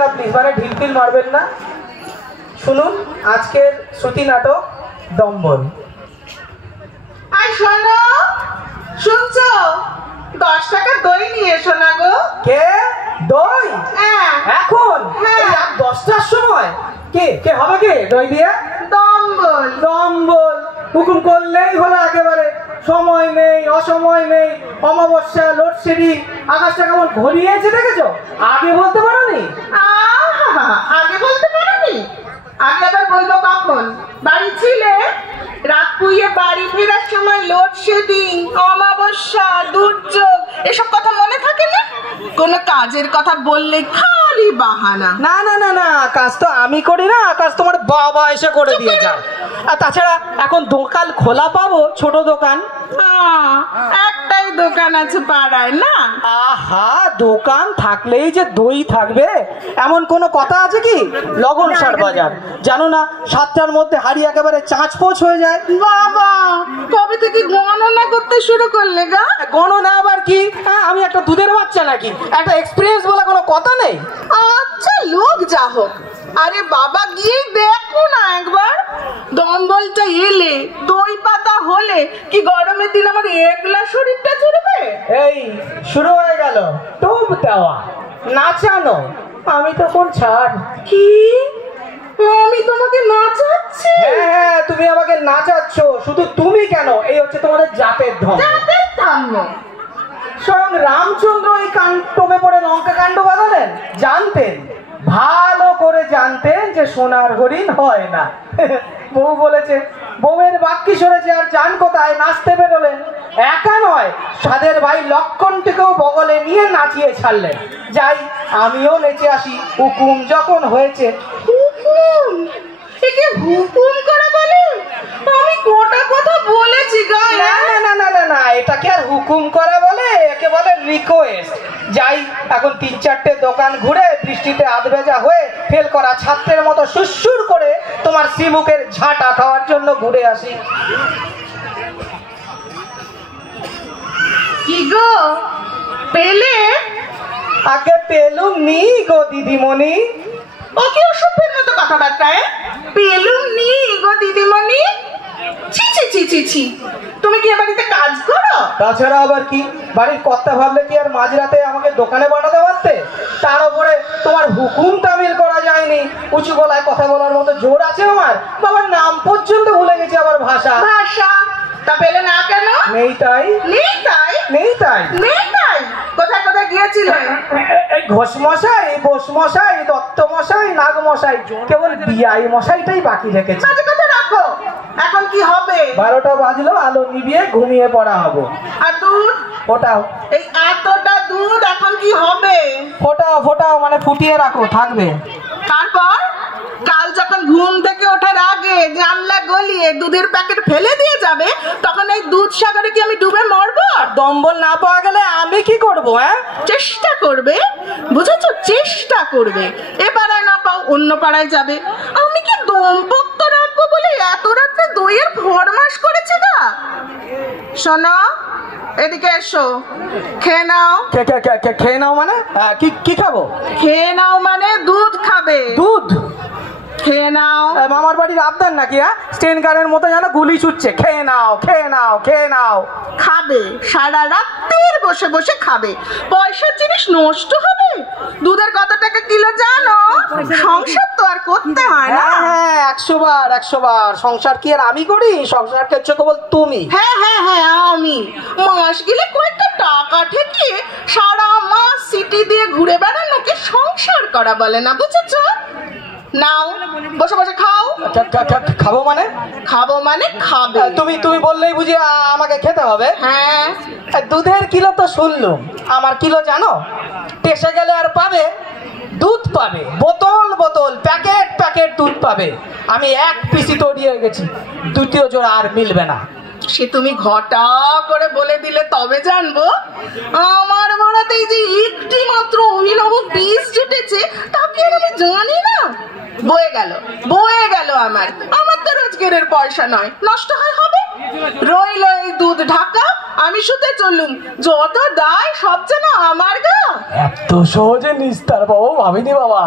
না প্লিজ, মানে ঢিলপিল মারবেন না। শুনুন আজকের শ্রুতি নাটক দম্বল। আর শোনো, শুনছো? 10 টাকা দই নিয়ে এসো না গো। কে? দই? হ্যাঁ। এখন? হ্যাঁ। এই রাত 10টার সময়? কে কে হবে কে দই দিয়ে? দম্বল। দম্বল হুকুম করলেই হলো একেবারে। সময় নেই, অসময় নেই, অমাবস্যা, লোডশেডিং, আকাশটা কেমন ঘনিয়েছে দেখেছো? আগে বলতে পারোনি? আগে বলতে পারোনি? আগে আবার বলবো কখন? বাড়ি ছিলে? রাত পুইয়ে বাড়ি ফেরার সময় লোডশেডিং, অমাবস্যা, দুর্যোগ এসব কথা মনে থাকে না? কোনো কাজের কথা বললে খালি বাহানা। না না না না, কাজ তো আমি করি না, কাজ তোমার বাবা এসে করে দিয়ে যায়। আর তাছাড়া এখন দোকান খোলা পাবো, ছোট দোকান। একটাই দোকান আছে পাড়ায় না? আহা, দোকান থাকলেই যে দই থাকবে এমন কোনো কথা আছে কি? লগন সার বাজার জানো না, 7টার মধ্যে হাড়ি একেবারে চাঁচপোচ হয়ে যায়। বাবা, কবে থেকে গণনা করতে শুরু করলে গা? গণনা আবার কি? হ্যাঁ, আমি একটা দুধের বাচ্চা নাকি? একটা এক্সপিরিয়েন্স বলে কোনো কথা নেই? আচ্ছা, লোক যা হোক, আরে বাবা গিয়ে দেখো না একবার। দম্বলটা এলে, দই পাতা হলে কি গরমের দিন আমার একলা শরীরটা জুড়বে? এই শুরু হয়ে গেল টোপ দেওয়া, নাচানো। আমি তখন ছাড়। কি? আমি তোমাকে নাচাচ্ছি? হ্যাঁ, তুমি আমাকে নাচাচ্ছ। শুধু তুমি কেন, এই হচ্ছে তোমাদের জাতের ধর্ম। জাতের ধর্ম? স্বয়ং রামচন্দ্র এই টোপে পড়ে লঙ্কা কাণ্ড বাঁধালেন। জানতেন, ভালো করে জানতেন যে সোনার হরিণ হয় না। বউ বলেছে, বউয়ের বাক্যি সরেছে, আর যান কোথায়? নাচতে বেরোলেন। একা নয়, সাদের ভাই লক্ষণটিকেও বগলে নিয়ে নাচিয়ে ছাড়লেন। যাই, আমিও নেচে আসি, হুকুম যখন হয়েছে। হুকুম? একে হুকুম করা বলে? আমি কোটা কথা বলেছি গা। না না না না না না, এটাকে আর হুকুম করা বলে? একে বলে রিকোয়েস্ট। যাই, এখন 3-4টে দোকান ঘুরে বৃষ্টিতে আধভেজা হয়ে ফেল করা ছাত্রের মতো সুসুর করে তোমার শ্রীমুখের ঝাঁটা খাওয়ার জন্য ঘুরে আসি। কি গো, পেলে? আগে পেলুম নি গো দিদিমণি। ও কি অসভ্যের মতো কথাবার্তা? পেলুম নি গো দিদিমণি? ছি ছি ছি ছি ছি, তুমি কি এ বাড়িতে কাজ করো? তাছাড়া আবার কি? বাড়ির কর্তা ভাবলে কি আর মাঝরাতে আমাকে দোকানে পাঠাতে পারতে? তার উপরে তোমার হুকুম তামিল করা যায়নি। উঁচু গলায় কথা বলার মতো জোর আছে আমার? বাবার নাম পর্যন্ত ভুলে গেছি, আবার ভাষা। ভাষা? তা পেলে না কেন? নেই তাই। নেই তাই? নেই তাই? নেই তাই? কোথায় কোথায় গিয়েছিলে? এই ঘোষ মশাই, বোস মশাই, দত্ত মশাই, নাগ মশাই, কেবল বিআই মশাইটাই বাকি রেখেছে। মাঝে কথা রাখো। এখন কি হবে? 12টা বাজলো, আলো নিভিয়ে ঘুমিয়ে পড়া হবো। আর দুধ? ফোটাও। এই এতটা দুধ এখন কি হবে? ফোটাও ফোটাও, মানে ফুটিয়ে রাখো, থাকবে। তারপর কাল যখন ঘুম থেকে ওঠার আগে জানলা গলিয়ে দুধের প্যাকেট ফেলে দিয়ে যাবে, তখন এই দুধ সাগরে কি আমি ডুবে মরবো? আর দম্বল না পাওয়া গেলে আমি কি করবো? হ্যাঁ, চেষ্টা করবে, বুঝেছো? চেষ্টা করবে। এ পাড়ায় না পাও অন্য পাড়ায় যাবে। আমি কি দম্পত্য রাখবো বলে এত রাত্রে দইয়ের ফরমাস করেছে না? শোনো, এদিকে এসো, খেয়ে নাও। খেয়ে নাও মানে? কি খাবো? খেয়ে নাও মানে দুধ খাবে। দুধ? খেয়ে নাও। মামার বাড়ির আবদার নাকি? হ্যাঁ, স্টেনকারের মতো যেন গুলি ছুটছে। খেয়ে নাও, খেয়ে নাও, খেয়ে নাও। খাবে, সারা রাত্রির বসে বসে খাবে। পয়সার জিনিস নষ্ট হবে? দুধের কত টাকা কিলো জানো? সংসার তো আর করতে হয় না। হ্যাঁ, 100 বার। সংসার কি আর আমি করি? সংসার করছো কেবল তুমি। হ্যাঁ হ্যাঁ হ্যাঁ, আমি। মাস গেলে কয়েকটা টাকা ঠেকিয়ে সারা মাস সিটি দিয়ে ঘুরে বেড়ানোকে সংসার করা বলে না, বুঝেছো? নাও, বসে বসে খাও। খাবো মানে? খাবো মানে খাবে। তুমি বললেই বুঝি আমাকে খেতে হবে? হ্যাঁ। দুধের কিলো তো শুনলুম, আমার কিলো জানো? টেসে গেলে আর পাবে? দুধ পাবে, বোতল বোতল, প্যাকেট প্যাকেট দুধ পাবে। আমি এক পিসি তড়িয়ে গেছি, দ্বিতীয় জোড়া আর মিলবে না। সে তুমি ঘটা করে বলে দিলে তবে জানবো। আমার মারাতেই যে একটি মাত্র অভিনব পিস জুটেছে তা কি আর আমি জানি না? বয়ে গেল আমার তো রোজগারের পয়সা নয়, নষ্ট হয় হবে। রইল এই দুধ ঢাকা, আমি শুতে চললুম, যত দায় সব যেন আমার গা। এত সহজে নিস্তার বাবু ভাবিনি বাবা,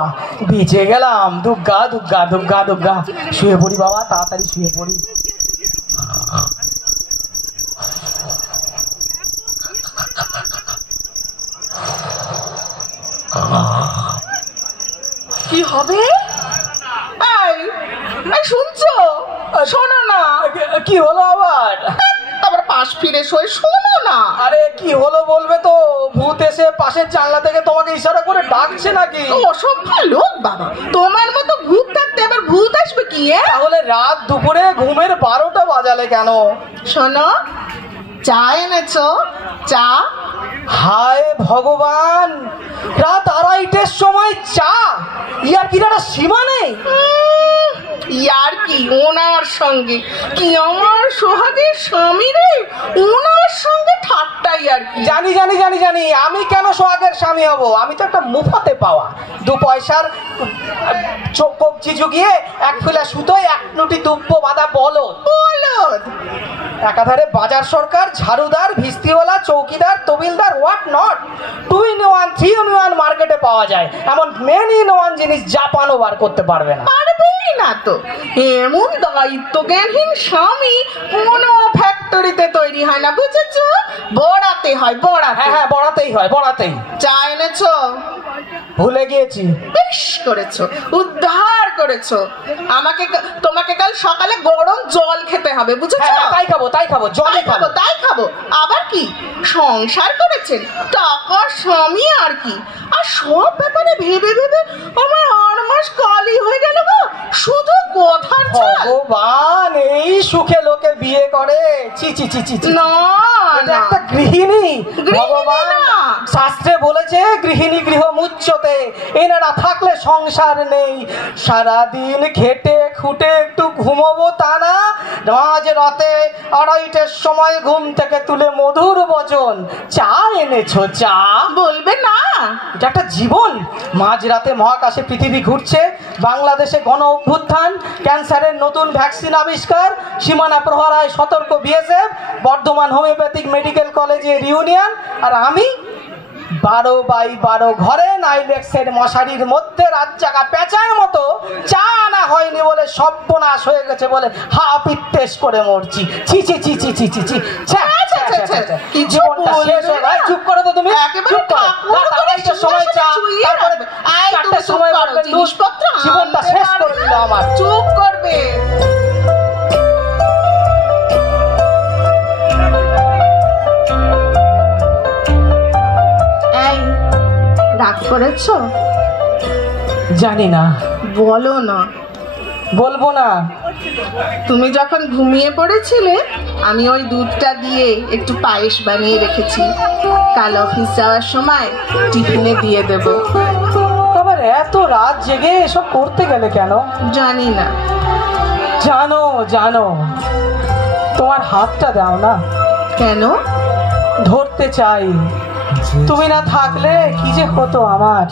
বেঁচে গেলাম। দুগ্গা দুগ্গা দুগ্গা দুগ্গা। শুয়ে পড়ি বাবা, তাড়াতাড়ি শুয়ে পড়ি। কি হবে? শুনছো? শোনো না। কি হলো আবার? আবার পাশ ফিরে শোয়, শোনো না। আরে কি হলো বলবে তো। ভূত এসে পাশের জানলা থেকে তোমাকে ইশারা করে ডাকছে নাকি? অসভ্য লোক বাবা, তোমার মতো ভূত থাকতে আবার ভূত আসবে কি? তাহলে রাত দুপুরে ঘুমের 12টা বাজালে কেন? শোনো, চা এনেছো? চা? হায় ভগবান, রাত 2:30টার সময় চা? ইয়ার কি একটা সীমা নেই? ইয়ার কি ওনার সঙ্গে? কি আমার সোহাগের স্বামী রে, ওনার সঙ্গে ঠাট্টা ইয়ার কি? জানি জানি জানি জানি, আমি কেন সোহাগের স্বামী হব? আমি তো একটা মুফাতে পাওয়া 2 পয়সার কবজি জুগিয়ে 1 ফিলা সুতোয় 1 নুটি দুব্য বাঁধা বলদ। একাধারে বাজার সরকার, ঝাড়ুদার, ভিস্তিওয়ালা, চৌকিদার, তবিলদার, হোয়াট নট। 2 in 1 3 in 1 মার্কেটে পাওয়া যায়। এমন মেনি ইন 1 জিনিস জাপানও বার করতে পারবে না। পারবেই না তো। এমন দায়িত্বজ্ঞানহীন স্বামী কোনো ফ্যাক্টরিতে তৈরি হয় না, বুঝেছো? বড়াতে হয়, বড়াতে। হ্যাঁ, বড়াতেই হয়, বড়াতেই। চা এনেছো? ভুলে গিয়েছি। বেশ করেছো, উদ্ধার করেছো আমাকে। তোমাকে কাল সকালে গরম জল খেতে হবে, বুঝেছো? তাই খাবো, জলই খাবো। তাই খাবো। আবার কি সংসার করেছেন, টাকা স্বামী আর কি। আর সব ব্যাপারে ভেবে ভেবে আমার 8 মাস কালি হয়ে গেল গো, শুধু কথার চাল। ভগবান, এই সুখে লোকে বিয়ে করে? ছি ছি ছি ছি। না এটা একটা গৃহিণী। ভগবান না। শাস্ত্রে বলেছে গৃহিণী গৃহ মুচ্যতে, এনারা থাকলে সংসার নেই। সারাদিন খেটে খুঁটে একটু ঘুমোবো তা না, মাঝ রাতে 2:30টার সময় ঘুম থেকে তুলে মধুর বচন, চা এনেছো? চা বলবে না? এটা একটা জীবন। মাঝরাতে মহাকাশে পৃথিবী ঘুরছে, বাংলাদেশে গণ অভ্যুত্থান, ক্যান্সারের নতুন ভ্যাকসিন আবিষ্কার, সীমানা প্রহরায় সতর্ক বিএসএফ, বর্ধমান হোমিওপ্যাথিক মেডিকেল কলেজে রিউনিয়ন, আর আমি 12x12 ঘরে নাইলেক্সের মশারির মধ্যে রাত জাগা পেঁচার মতো চা আনা হয়নি বলে সর্বনাশ হয়ে গেছে বলে হা পিত্তেশ করে মরছি। ছি ছি ছি ছি ছি ছি ছি। জীবনটা শেষ হয়ে গেল। চুপ করো তো তুমি, চুপ করো। রাত 2:30টার সময় চা, তারপরে 4টার সময় বলবেন দুধ। জীবনটা শেষ করে দিল আমার। চুপ করবে। রাগ করেছো? জানি না। বলো না। বলবো না। তুমি যখন ঘুমিয়ে পড়েছিলে, আমি ওই দুধটা দিয়ে একটু পায়েস বানিয়ে রেখেছি, কাল অফিস যাওয়ার সময় টিফিনে দিয়ে দেব। আবার এত রাত জেগে এসব করতে গেলে কেন? জানি না। জানো, তোমার হাতটা দাও না। কেন? ধরতে চাই। তুমি না থাকলে কি যে হতো আমার।